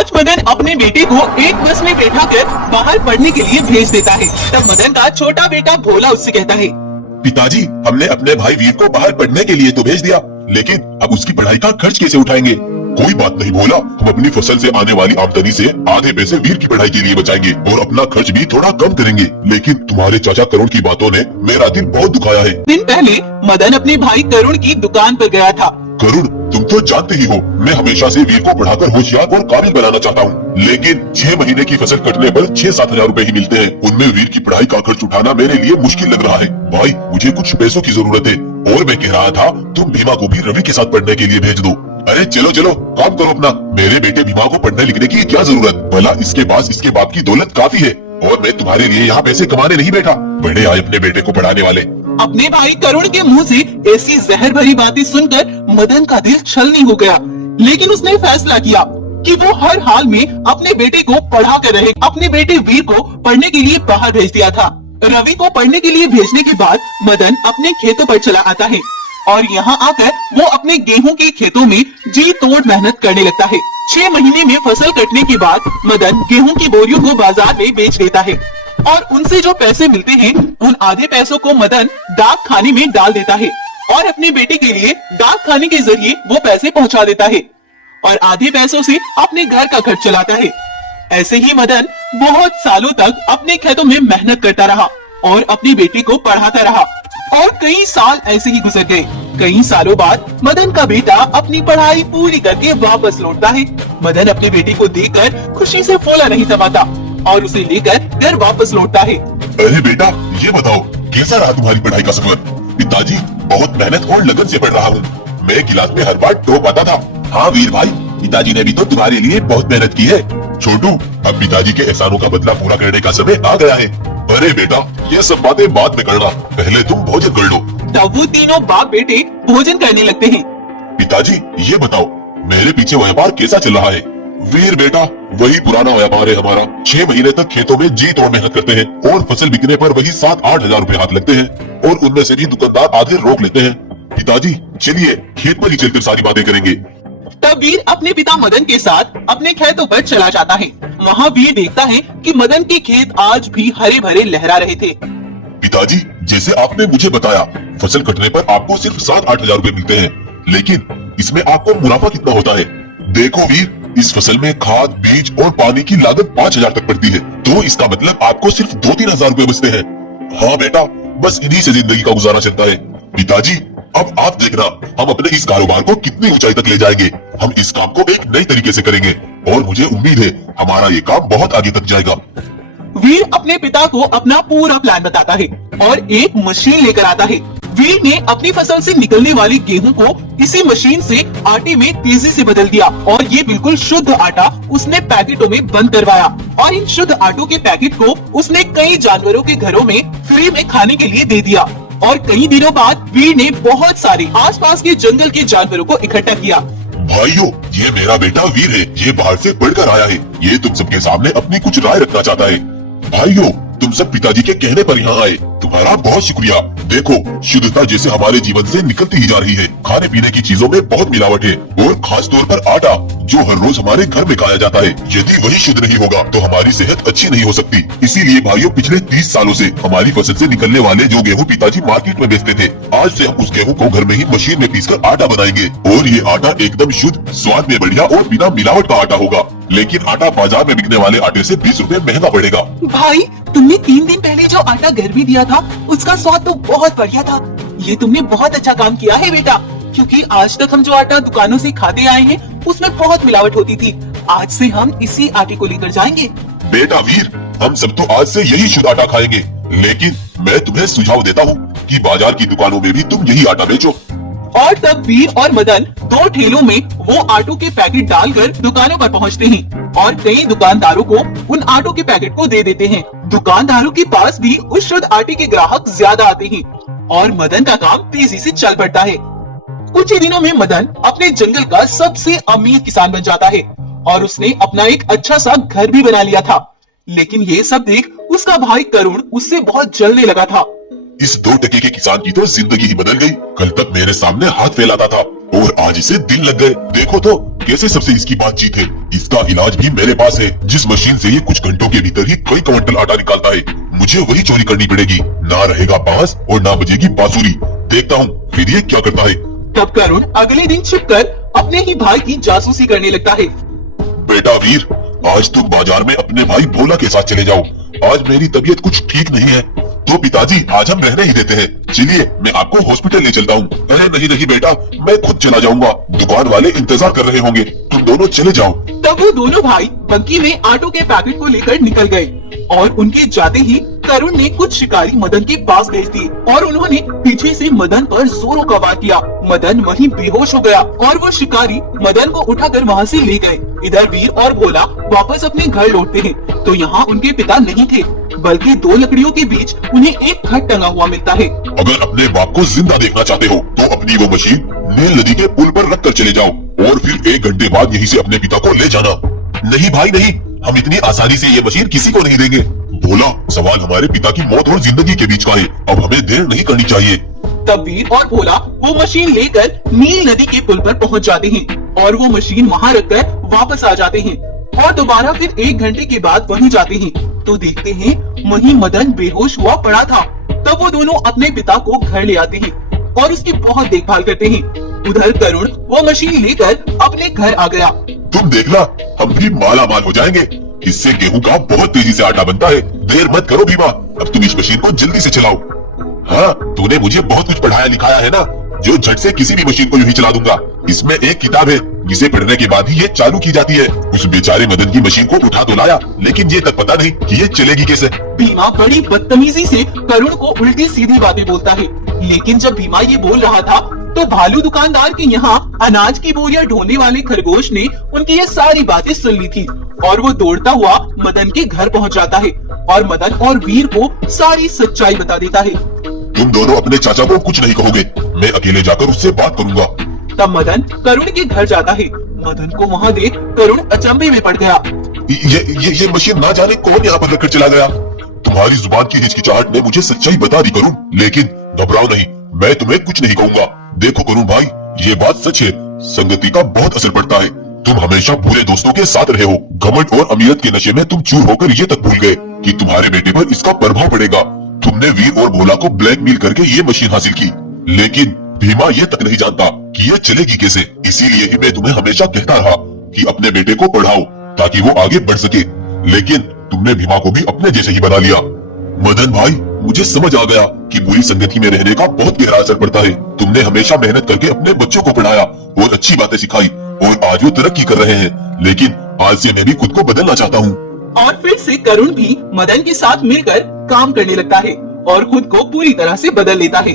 आज मदन अपने बेटे को एक बस में बैठाकर बाहर पढ़ने के लिए भेज देता है। तब मदन का छोटा बेटा भोला उससे कहता है, पिताजी, हमने अपने भाई वीर को बाहर पढ़ने के लिए तो भेज दिया, लेकिन अब उसकी पढ़ाई का खर्च कैसे उठाएंगे? कोई बात नहीं भोला, हम अपनी फसल से आने वाली आमदनी से आधे पैसे वीर की पढ़ाई के लिए बचाएंगे और अपना खर्च भी थोड़ा कम करेंगे। लेकिन तुम्हारे चाचा करुण की बातों ने मेरा दिल बहुत दुखाया है। दिन पहले मदन अपने भाई करुण की दुकान पर गया था। करुण, तुम तो जानते ही हो मैं हमेशा से वीर को पढ़ाकर होशियार और काबिल बनाना चाहता हूँ, लेकिन 6 महीने की फसल कटने पर 6-7 हजार रूपए ही मिलते हैं। उनमें वीर की पढ़ाई का खर्च उठाना मेरे लिए मुश्किल लग रहा है। भाई, मुझे कुछ पैसों की जरूरत है और मैं कह रहा था तुम भीमा को भी रवि के साथ पढ़ने के लिए भेज दो। अरे चलो चलो, काम करो अपना। मेरे बेटे भीमा को पढ़ने लिखने की क्या जरूरत? भला इसके पास इसके बाप की दौलत काफी है और मैं तुम्हारे लिए यहाँ पैसे कमाने नहीं बैठा। बड़े आए अपने बेटे को पढ़ाने वाले। अपने भाई करुण के मुंह से ऐसी जहर भरी बातें सुनकर मदन का दिल छलनी हो गया, लेकिन उसने फैसला किया कि वो हर हाल में अपने बेटे को पढ़ा कर रहे। अपने बेटे वीर को पढ़ने के लिए बाहर भेज दिया था। रवि को पढ़ने के लिए भेजने के बाद मदन अपने खेतों पर चला आता है और यहाँ आकर वो अपने गेहूं के खेतों में जी तोड़ मेहनत करने लगता है। 6 महीने में फसल कटने के बाद मदन गेहूं की बोरियों को बाजार में बेच देता है और उनसे जो पैसे मिलते हैं उन आधे पैसों को मदन डाक खाने में डाल देता है और अपने बेटे के लिए डाक खाने के जरिए वो पैसे पहुंचा देता है और आधे पैसों से अपने घर का खर्च चलाता है। ऐसे ही मदन बहुत सालों तक अपने खेतों में मेहनत करता रहा और अपनी बेटी को पढ़ाता रहा और कई साल ऐसे ही गुजर गए। कई सालों बाद मदन का बेटा अपनी पढ़ाई पूरी करके वापस लौटता है। मदन अपने बेटे को देखकर खुशी से फूला नहीं समाता और उसे लेकर घर वापस लौटता है। अरे बेटा, ये बताओ कैसा रहा तुम्हारी पढ़ाई का सफर? पिताजी, बहुत मेहनत और लगन से पढ़ रहा हूँ। मैं क्लास में हर बार टॉप आता था। हाँ वीर भाई, पिताजी ने भी तो तुम्हारे लिए बहुत मेहनत की है। छोटू, अब पिताजी के एहसानों का बदला पूरा करने का समय आ गया है। अरे बेटा, ये सब बातें बाद में करना, पहले तुम भोजन कर लो। तब वो तीनों बाप बेटे भोजन करने लगते हैं। पिताजी, ये बताओ मेरे पीछे व्यापार कैसा चल रहा है? वीर बेटा, वही पुराना व्यापार है हमारा। 6 महीने तक खेतों में जी तोड़ मेहनत करते हैं और फसल बिकने पर वही 7-8 हजार रूपए हाथ लगते हैं और उनमें से भी दुकानदार आधे रोक लेते हैं। पिताजी, चलिए खेत पर ही चलकर सारी बातें करेंगे। तब वीर अपने पिता मदन के साथ अपने खेतों पर चला जाता है। वहाँ वीर देखता है कि मदन के खेत आज भी हरे भरे लहरा रहे थे। पिताजी, जैसे आपने मुझे बताया, फसल कटने पर आपको सिर्फ 7-8 हजार रूपए मिलते हैं, लेकिन इसमें आपको मुनाफा कितना होता है? देखो वीर, इस फसल में खाद, बीज और पानी की लागत 5 हजार तक पड़ती है, तो इसका मतलब आपको सिर्फ 2-3 हजार रूपए बचते हैं। हाँ बेटा, बस इन्हीं से जिंदगी का गुजारा चलता है। पिताजी, अब आप देखना हम अपने इस कारोबार को कितनी ऊंचाई तक ले जाएंगे। हम इस काम को एक नई तरीके से करेंगे और मुझे उम्मीद है हमारा ये काम बहुत आगे तक जाएगा। वीर अपने पिता को अपना पूरा प्लान बताता है और एक मशीन लेकर आता है। वीर ने अपनी फसल से निकलने वाली गेहूं को इसी मशीन से आटे में तेजी से बदल दिया और ये बिल्कुल शुद्ध आटा उसने पैकेटों में बंद करवाया और इन शुद्ध आटों के पैकेट को उसने कई जानवरों के घरों में फ्री में खाने के लिए दे दिया। और कई दिनों बाद वीर ने बहुत सारे आसपास के जंगल के जानवरों को इकट्ठा किया। भाइयों, ये मेरा बेटा वीर है। ये बाहर से पढ़कर आया है। ये तुम सबके सामने अपनी कुछ राय रखना चाहता है। भाइयों, तुम सब पिताजी के कहने पर यहाँ आए, तुम्हारा बहुत शुक्रिया। देखो, शुद्धता जैसे हमारे जीवन से निकलती ही जा रही है। खाने पीने की चीजों में बहुत मिलावट है और खास तौर पर आटा, जो हर रोज हमारे घर में खाया जाता है। यदि वही शुद्ध नहीं होगा तो हमारी सेहत अच्छी नहीं हो सकती। इसीलिए भाइयों, पिछले 30 सालों से हमारी फसल से निकलने वाले जो गेहूँ पिताजी मार्केट में बेचते थे, आज से हम उस गेहूँ को घर में ही मशीन में पीसकर आटा बनाएंगे और ये आटा एकदम शुद्ध, स्वाद में बढ़िया और बिना मिलावट का आटा होगा। लेकिन आटा बाजार में बिकने वाले आटे से 20 रुपए महंगा पड़ेगा। भाई, तुमने 3 दिन पहले जो आटा घर में दिया था उसका स्वाद तो बहुत बढ़िया था। ये तुमने बहुत अच्छा काम किया है बेटा, क्योंकि आज तक हम जो आटा दुकानों से खाते आए हैं उसमें बहुत मिलावट होती थी। आज से हम इसी आटे को लेकर जाएंगे। बेटा वीर, हम सब तो आज से यही शुद्ध आटा खाएंगे, लेकिन मैं तुम्हें सुझाव देता हूँ कि बाजार की दुकानों में भी तुम यही आटा बेचो। और तब वीर और मदन 2 ठेलों में वो आटों के पैकेट डालकर दुकानों पर पहुंचते हैं और कई दुकानदारों को उन आटों के पैकेट को दे देते हैं। दुकानदारों के पास भी उस शुद्ध आटे के ग्राहक ज्यादा आते हैं और मदन का काम तेजी से चल पड़ता है। कुछ ही दिनों में मदन अपने जंगल का सबसे अमीर किसान बन जाता है और उसने अपना एक अच्छा सा घर भी बना लिया था। लेकिन ये सब देख उसका भाई करुण उससे बहुत जलने लगा था। इस 2 टके के किसान की तो जिंदगी ही बदल गई। कल तक मेरे सामने हाथ फैलाता था और आज इसे दिन लग गए। देखो तो कैसे सबसे इसकी बातचीत है। इसका इलाज भी मेरे पास है। जिस मशीन से ये कुछ घंटों के भीतर ही कई क्विंटल आटा निकालता है, मुझे वही चोरी करनी पड़ेगी। ना रहेगा बांस और ना बजेगी बांसुरी। देखता हूँ फिर ये क्या करता है। तब करुण अगले दिन छिपकर अपने ही भाई की जासूसी करने लगता है। बेटा वीर, आज तुम बाजार में अपने भाई भोला के साथ चले जाओ। आज मेरी तबीयत कुछ ठीक नहीं है। तो पिताजी आज हम रहने ही देते हैं। चलिए मैं आपको हॉस्पिटल ले चलता हूँ। अरे नहीं नहीं बेटा, मैं खुद चला जाऊंगा। दुकान वाले इंतजार कर रहे होंगे, तुम दोनों चले जाओ। तब वो दोनों भाई बग्गी में आटो के पैकेट को लेकर निकल गए और उनके जाते ही करुण ने कुछ शिकारी मदन के पास भेज दिए और उन्होंने पीछे से मदन पर जोरों का वार किया। मदन वहीं बेहोश हो गया और वो शिकारी मदन को उठाकर वहाँ से ले गए। इधर वीर और भोला वापस अपने घर लौटते हैं तो यहाँ उनके पिता नहीं थे, बल्कि 2 लकड़ियों के बीच उन्हें एक खत टंगा हुआ मिलता है। अगर अपने बाप को जिंदा देखना चाहते हो तो अपनी वो मशीन नील नदी के पुल पर रख कर चले जाओ और फिर 1 घंटे बाद यहीं से अपने पिता को ले जाना। नहीं भाई नहीं, हम इतनी आसानी से ये मशीन किसी को नहीं देंगे। भोला, सवाल हमारे पिता की मौत और जिंदगी के बीच का है। अब हमें देर नहीं करनी चाहिए। तब वीर और भोला वो मशीन लेकर नील नदी के पुल पर पहुंच जाते हैं और वो मशीन वहां रखकर वापस आ जाते हैं और दोबारा फिर 1 घंटे के बाद वहीं जाते हैं तो देखते हैं वहीं मदन बेहोश हुआ पड़ा था। तब वो दोनों अपने पिता को घर ले आते हैं और उसकी बहुत देखभाल करते हैं। उधर करुण वो मशीन लेकर अपने घर आ गया। तुम देखना, हम भी माला माल हो जाएंगे। इससे गेहूं का बहुत तेजी से आटा बनता है। देर मत करो भीमा, अब तुम इस मशीन को जल्दी से चलाओ। हाँ, तूने मुझे बहुत कुछ पढ़ाया लिखाया है ना, जो झट से किसी भी मशीन को यूं ही चला दूंगा। इसमें एक किताब है जिसे पढ़ने के बाद ही ये चालू की जाती है। उस बेचारे मदन की मशीन को उठा तो लाया, लेकिन ये तक पता नहीं कि ये चलेगी कैसे। भीमा बड़ी बदतमीजी से करुण को उल्टी सीधी बातें बोलता है, लेकिन जब भीमा ये बोल रहा था तो भालू दुकानदार के यहाँ अनाज की बोरियां ढोने वाले खरगोश ने उनकी ये सारी बातें सुन ली थी और वो दौड़ता हुआ मदन के घर पहुँच जाता है और मदन और वीर को सारी सच्चाई बता देता है। तुम दोनों अपने चाचा को कुछ नहीं कहोगे, मैं अकेले जाकर उससे बात करूंगा। तब मदन करुण के घर जाता है। मदन को वहाँ देख करुण अचंभे में पड़ गया। ये मशीन ना जाने कौन यहाँ पर रखकर चला गया। तुम्हारी जुबान की हिचकिचाहट ने मुझे सच्चाई बता दी करुण, लेकिन घबराओ नहीं, मैं तुम्हें कुछ नहीं कहूँगा। देखो करुण भाई, ये बात सच है, संगति का बहुत असर पड़ता है। तुम हमेशा बुरे दोस्तों के साथ रहे हो। घमंड और अमीरत के नशे में तुम चूर होकर ये तक भूल गए कि तुम्हारे बेटे पर इसका प्रभाव पड़ेगा। तुमने वीर और भोला को ब्लैकमेल करके ये मशीन हासिल की, लेकिन भीमा ये तक नहीं जानता कि ये चलेगी कैसे। इसीलिए ही मैं तुम्हें हमेशा कहता रहा कि अपने बेटे को पढ़ाओ ताकि वो आगे बढ़ सके, लेकिन तुमने भीमा को भी अपने जैसे ही बना लिया। मदन भाई, मुझे समझ आ गया कि बुरी संगति में रहने का बहुत गहरा असर पड़ता है। तुमने हमेशा मेहनत करके अपने बच्चों को पढ़ाया और अच्छी बातें सिखाई और आज वो तरक्की कर रहे हैं, लेकिन आज से मैं भी खुद को बदलना चाहता हूँ। और फिर से करुण भी मदन के साथ मिलकर काम करने लगता है और खुद को पूरी तरह से बदल लेता है।